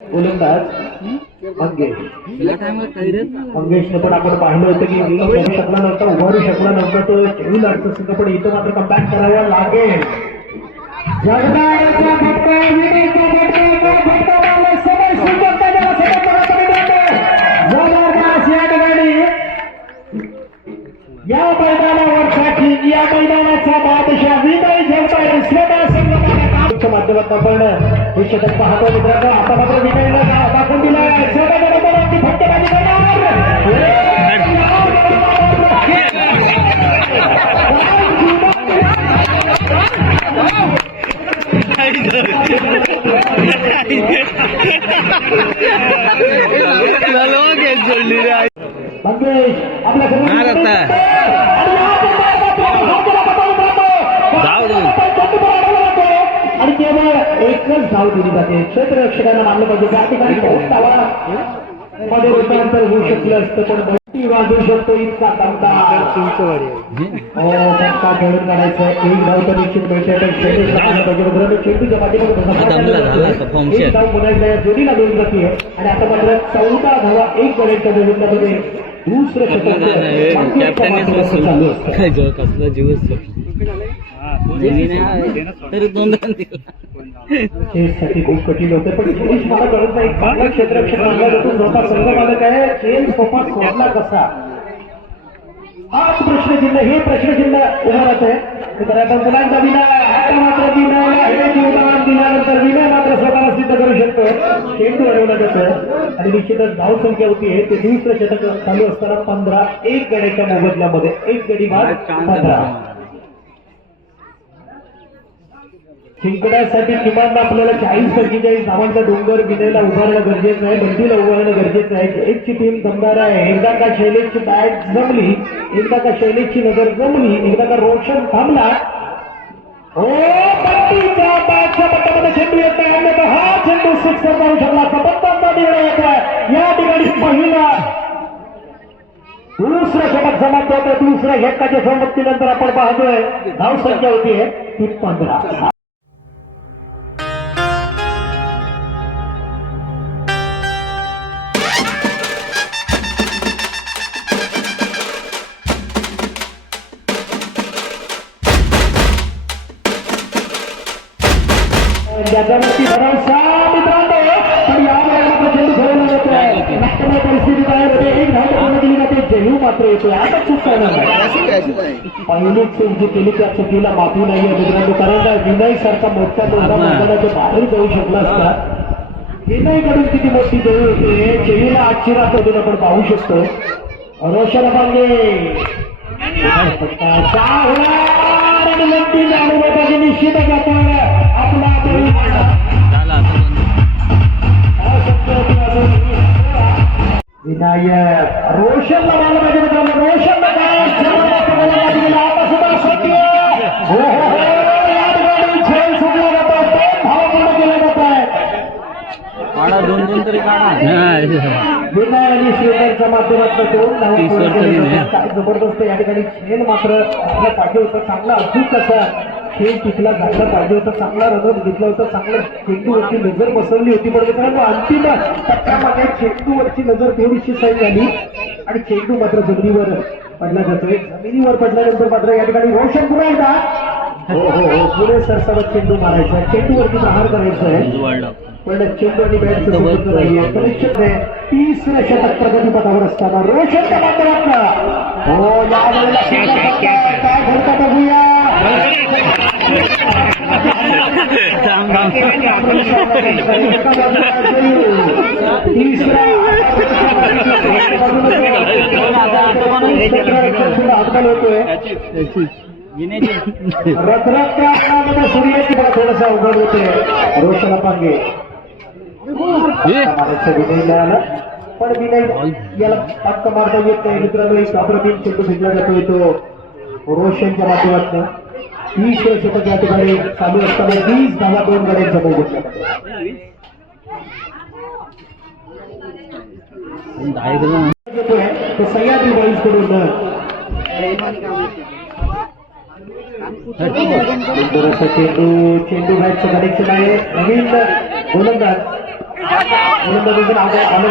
गोलंदाज मंगेश या पण आपण पाहिलं होतं की करू शकला नव्हता उभारू शकला नव्हता तो ठेवू लागतो. सुद्धा पण इथं मात्र कमबॅक करावा लागेल. या फटका, संघटनेच्या माध्यमातून आपण हे शतक पाहतो मित्रांनो आता मात्र विनयला दा- दाखवून दिला स्वतः बरोबरांची फटकेबाजी जोडली रे मंगेश आपल्या समोर- मार आता. आणि हा पुन्हा एकदा हात केला पटोले बाबू. धाव देऊन. चेंडू पळाला जातो. आणि एकच धाव दिली जाते. क्षेत्ररक्षकांना मानलं पाहिजे. त्या ठिकाणी बहुत धावा मध्ये रूपांतर होऊ शकलं असतं पण मोठी वाजू शकतो इतका दमदार. हो फटका खेळून काढायचा. एक धाव तर निश्चित मिळते. पण सापडला पाहिजे. चेंडूच्या फॉर्म एक. धाव या जोडीला दोन आहे आणि आता मात्र चौदा धावा एक गड्यांच्या मोबदल्यामध्ये दुसरं काय जो कसला जीवच तरी दोन खूप कठीण होते पण मला कळत नाही स्वतः संघ मालक आहे सोपा सोडला कसा हाच प्रश्नचिन्ह हे प्रश्नचिन्ह उभं राहत आहे मुलांचा विना मात्र हे उदाहरण दिल्यानंतर विनय मात्र सिद्ध करू शकतो चेंडू अडवला जातो. आणि निश्चितच धाव संख्या होती आहे ते दुसरं शतक चालू असताना पंधरा एक गड्याच्या मोबदल्यामध्ये एक गडी बाद पंधरा जिंकण्यासाठी किमान आपल्याला चाळीस पंचेचाळीस धावांचा डोंगर विनयला उभारणं गरजेचं आहे बंदीला उभारणं गरजेचं आहे. एकची टीम दमदार आहे. एकदा का शैलेशची बॅट जमली एकदा का शैलेशची नजर जमली एकदा का रोशन थांबला हो बंदीच्या बॅटच्या पट्ट्यामध्ये चेंडू येत आहे. अन्यथा हा चेंडू सिक्सर जाऊ शकला निर्णय येत आहे. या ठिकाणी पहिला दुसऱ्या षटक समाप्त होतं दुसऱ्या षटकाच्या संमतीनंतर आपण पाहतोय. धाव संख्या होती आहे ती पंधरा. ज्याच्यावरती भरवसा मित्रांनो पण या वेळेला चेंडू खेळवला जातोय नाट्यमय परिस्थिती बाहेर होते एक धाव पूर्ण केली जाते जेहू मात्र येतोय आता चूक करणार पहिली चूक जी केली त्या चुकीला माफ़ी नाहीये मित्रांनो कारण का विनय सारखा मोठा दोनदा मैदानाच्या बाहेर जाऊ शकला असता विनयकडून किती मोठी देऊ होते चेहरीला आजची रात आपण पाहू शकतो रोशन पांडे निश्चितच आपण विनायक रोशनला मारलं पाहिजे मित्रांनो. रोशनला केला. आता सुद्धा सत्य हो हो. खेळ सुटला जातो दोन धावा पूर्ण केल्या जात आहे. दोन दोन तरी काढा विनय आणि श्रीधरच्या माध्यमातून दोन धावा जबरदस्त या ठिकाणी खेळ मात्र आपला पाहिजे होता चांगला अचूक असा खेळ टिकला चांगला पाहिजे होता चांगला रनर घेतला होता चांगलं चेंडूवरची नजर बसवली होती पण मित्रांनो अंतिम टप्प्यामध्ये चेंडूवरची नजर थोडीशी सही झाली आणि चेंडू मात्र जमिनीवर पडला जातोय जमिनीवर पडल्यानंतर मात्र या ठिकाणी रोशन पुन्हा एकदा हो हो हो पुढे सरसवत चेंडू मारायचा चेंडूवरती प्रहार करायचा आहे पण चेंडू आणि बॅटचं नाहीये निश्चित आहे तिसरं शतक प्रगतीपथावर असताना रोशनच्या माध्यमातून हो या वेळेला. काय घडतं बघूया तिसरा हातकाल सूर्याची थोडस अवघड होते रोशन पांगे मारायचं विनय मिळाला पण विनय याला पक्क मारता येत नाही मित्रांनो एक आपला अप्रतिम चेंडू फेकला जातो येतो रोशनच्या माध्यमातून तीस शतक या ठिकाणी चालू असताना वीस धावा दोन रन येतोय तो सह्याद्री बॉईज कडून चेंडू चेंडू बॅटचं कनेक्शन आहे नवीन गोलंदाज गोलंदाजीचं नाव काय आलं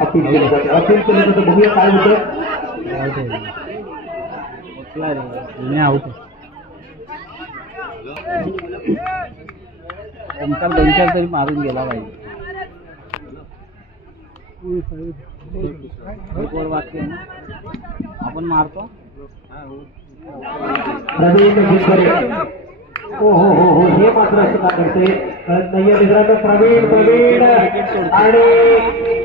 अपील केलं जाते अपील केलं जातं बघूया काय होतं आउट आहे. विनय आउट आहे दोन चार तरी मारून गेला पाहिजे एक वर आपण मारतो? हो हो हो हो. हे मात्र असं का करते? नाहीये मित्रांनो प्रवीण प्रवीण आणि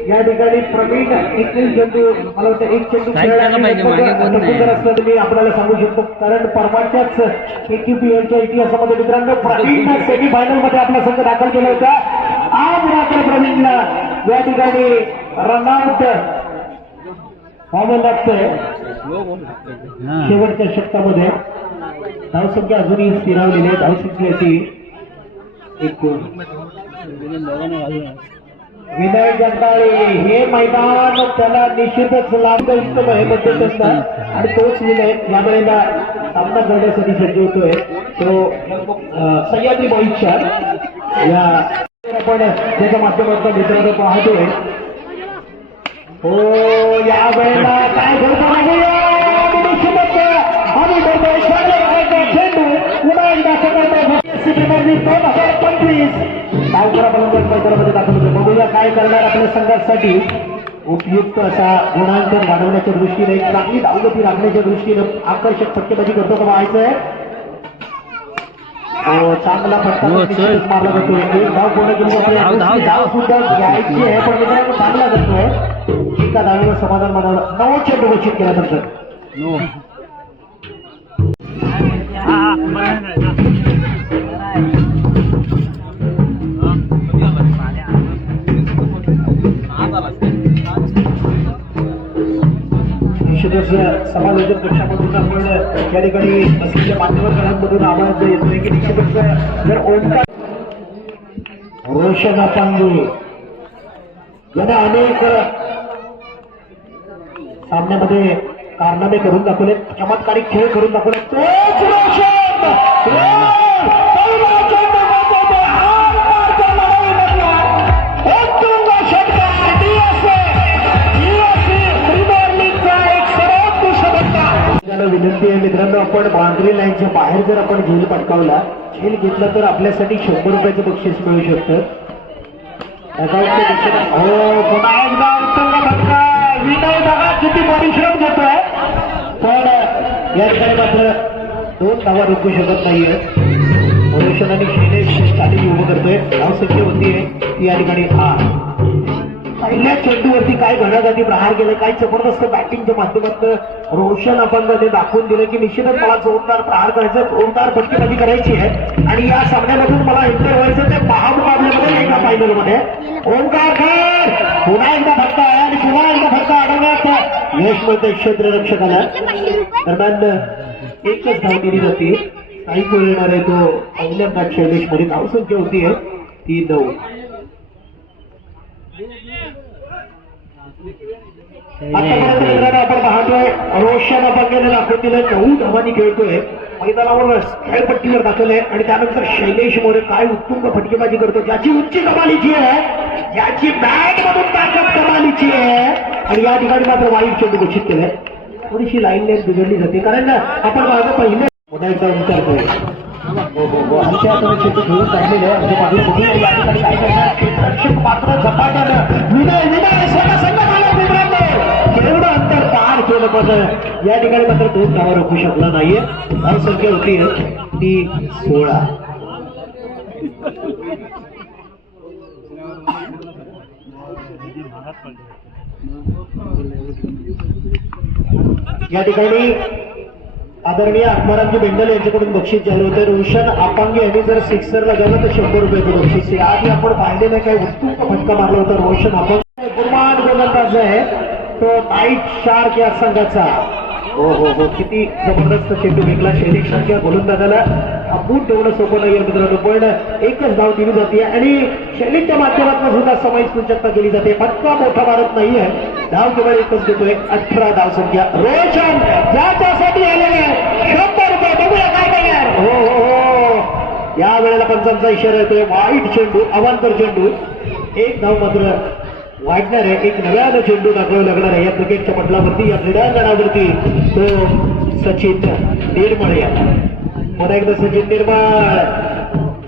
या ठिकाणी प्रवीण एकवीस चेंडू मला वाटतं एक चेंडू. सुंदर असलं तर मी आपल्याला सांगू शकतो कारण परवाच्याच एकीपीएलच्या इतिहासामध्ये मित्रांनो प्रवीण सेमी फायनलमध्ये आपला संघ दाखल केला होता. आज मात्र प्रवीणला या ठिकाणी रनआउट व्हावं लागतंय शेवटच्या षटकामध्ये धावसंख्या अजूनही स्थिरावलेली आहे. धावसंख्येची विनय जगदाळे हे मैदान त्याला निश्चितच लाभ उत्तम असतात आणि तोच विनय या वेळेला सामना करण्यासाठी सज्ज होतोय. तो सह्याद्री बॉईजच्या या आपण त्याच्या माध्यमातून मित्रांनो पाहतोय. हो या वेळेला काय घडतं आहे करतोय चांगल्या प्रकारचा चेंडू पुन्हा एकदा सकाळचा प्रीमियर लीग दोन हजार पंचवीस. डावकरा बलंदाज मैदानामध्ये दाखल होते बघूया काय करणार आपल्या संघासाठी. उपयुक्त असा गुणांकन वाढवण्याच्या दृष्टीने एक चांगली धावगती राखण्याच्या दृष्टीनं आकर्षक फटकेबाजी करतो का पाहायचंय हो चांगला फटका हो. मारला एक धाव पूर्ण केली. सुद्धा घ्यायची आहे पण मित्रांनो चांगला करतोय. एका धावेवर समाधान मानवलं नऊ चेंडू घोषित केला तर नो निश्चितच समालोचन कक्षामधून आपण या ठिकाणी असलेल्या मान्यवरांमधून आवाज येतोय की निश्चितच जर ओंकार रोशन पांडू याने अनेक सामन्यामध्ये कारनामे करून दाखवले चमत्कारिक खेळ करून दाखवले तोच रोशन! विनंती आहे मित्रांनो आपण बाउंड्री लाईनच्या बाहेर जर आपण झेल पटकावला झेल घेतला तर आपल्यासाठी शंभर रुपयाचं बक्षीस मिळू शकतं. त्याच्यावरती दिसत- हो पुन्हा एकदा उत्तम विनय बघा किती परिश्रम घेतोय. पण या ठिकाणी मात्र दोन धावा रोखू शकत नाहीये. मनुष्य आणि शिंदे खाली उभं करतोय. धाव संख्या होती ती या ठिकाणी आठ पहिल्या चेंडूवरती काय घणाघाती प्रहार केले काय जबरदस्त बॅटिंगच्या माध्यमातून रोशन आपण ते दाखवून दिलं की निश्चितच मला जोरदार प्रहार करायचं जोरदार फटकेबाजी करायची आहे. आणि या सामन्यामधून मला एंटर व्हायचं ते महामुकाबल्यामध्ये एका फायनलमध्ये ओंकार खान पुन्हा एकदा फटका आहे आणि पुन्हा एकदा फटका अडवण्यात यश मिळते क्षेत्ररक्षकाला दरम्यान एकच धाव दिली जाते. काही वेळ येणार आहे तो पहिल्यांदा शैलेशमध्ये धावसंख्या होती ती नऊ. आतापर्यंत मित्रांनो आपण पाहतोय रोशन आपण दाखवून दिलं नऊ धावांनी खेळतोय मैदानावर खेळपट्टीवर दाखवलंय आणि त्यानंतर शैलेश मोरे काय उत्तुंग फटकेबाजी करतो ज्याची उंची कमालीची आहे याची बॅट मधून ताकद कमालीची आहे आणि या ठिकाणी मात्र वाईट चेंडू घोषित केलंय थोडीशी लाईन लाईन बिघडली जाते कारण आपण माझं पहिले विचार करूया घेऊन काढलेले मागे या ठिकाणी काय करणार? रक्षक मात्र झपाट्यानं विनय विनय अंतर पार केलं पण या ठिकाणी मात्र दोन धावा रोखू शकला नाहीये. धाव संख्या होती ती सोळा. या ठिकाणी आदरणीय आत्मारामजी बेंडल यांच्याकडून बक्षीस जाहीर होते. रोशन आपांगे यांनी जर सिक्सरला गेलं तर शंभर रुपयाचं बक्षीस आहे आधी आपण पाहिलेलं काही उत्तुंग फटका मारला होता रोशन आपांगे? गुरुमान गोलंदाज आहे. तो नाईट शार्क या संघाचा. हो हो हो. किती जबरदस्त चेंडू फेकला शैलेश गोलंदाजाला थांबून ठेवणं सोपं नाही मित्रांनो. पण एकच धाव दिली जाते आणि शैलीच्या माध्यमातून सुद्धा समय सूचकता केली जाते. पत्ता मोठा मारत नाहीये. धाव केवळ एकच घेतोय अठरा धाव संख्या. रोशन ज्याच्यासाठी आलेले आहे. शंभर रुपये. बघूया काय करणार. हो हो हो. या वेळेला पंचांचा इशारा येतोय. वाईट चेंडू अवांतर चेंडू एक धाव मात्र वाढणार आहे. एक नव्यानं चेंडू दाखवावा लागणार आहे. या क्रिकेटच्या पटलावरती या क्रीडांगणावरती तो सचिन निर्मळ या पुन्हा एकदा सचिन निर्मळ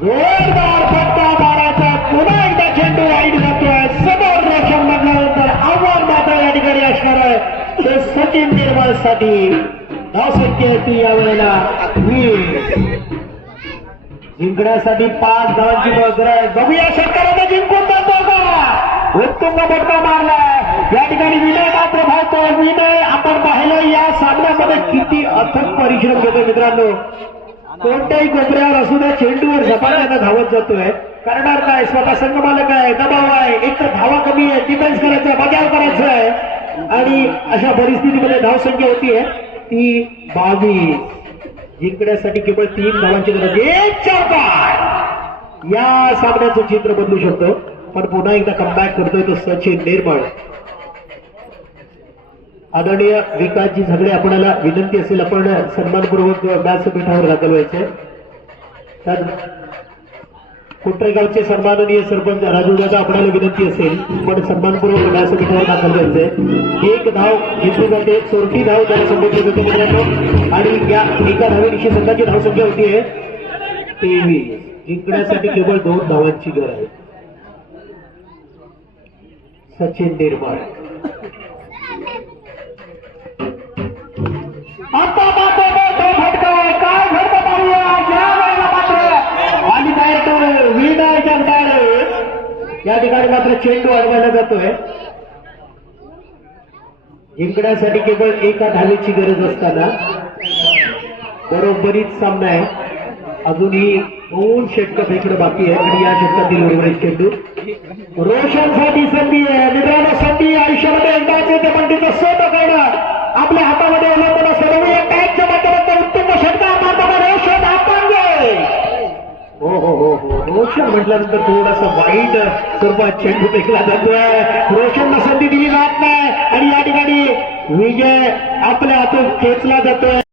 जोरदार फटका मारायचा पुन्हा एकदा चेंडू वाईट जातोय. समोर रोशन म्हटल्यानंतर आव्हान मात्र या ठिकाणी असणार आहे. ते सचिन निर्मळसाठी धावसंख्या आहे ती या वेळेला जिंकण्यासाठी पाच धावांची गरज आहे बघूया शेतकऱ्यांना जिंकून जातो का? उत्तुंग फटका मारलाय. या ठिकाणी विनय मात्र भावतो विनय आपण पाहिलं या सामन्यामध्ये किती अथक परिश्रम घेतो मित्रांनो. कोणत्याही कोपऱ्यावर असू द्या चेंडूवर झपाट्यानं धावत जातोय. करणार काय? स्वतः संघ मालक आहे दबाव आहे एक तर धावा कमी आहे डिफेन्स करायचा आहे बचाव करायचा आहे आणि अशा परिस्थितीमध्ये धावसंख्या होतीये ती बावीस जिंकण्यासाठी केवळ तीन धावांची गरज आहे. एक चौकार या सामन्याचं चित्र बदलू शकतो. पण पुन्हा एकदा कमबॅक करतोय तो सचिन निर्मळ. आदरणीय विकासजी झगडे आपल्याला विनंती असेल आपण सन्मानपूर्वक व्यासपीठावर दाखल व्हायचे तर गावचे सन्माननीय सरपंच राजू दादा आपल्याला विनंती असेल पण सन्मानपूर्वक व्यासपीठावर दाखल व्हायचंय एक धाव घेतली जाते चोरटी धाव त्याला संबोधली जाते मित्रांनो आणि या एका धावेविषयी संघाची धावसंख्या होती आहे तेवीस. जिंकण्यासाठी केवळ दोन धावांची गरज आहे. सचिन निर्माण मात्र चेंडू अडवायला जातोय. जिंकण्यासाठी केवळ एका धावेची गरज असताना बरोबरीच सामना आहे. अजूनही दोन षटक फेकणं बाकी आहे आणि या षटकातील उर्वरित चेंडू. रोशनसाठी संधी आहे. मित्रांनो संधी आयुष्यामध्ये एकदाच येते पण तिथं सोट करणार आपल्या हातामध्ये अवलंबून सर्व या टॅगच्या माध्यमातून उत्तम षटकार मारताना रोशन आपण हो हो हो हो, हो. रोशन म्हटल्यानंतर थोडासा वाईट स्वरूपात चेंडू फेकला जातोय रोशनला संधी दिली जात नाही. आणि या ठिकाणी विजय आपल्या हातून खेचला जातोय.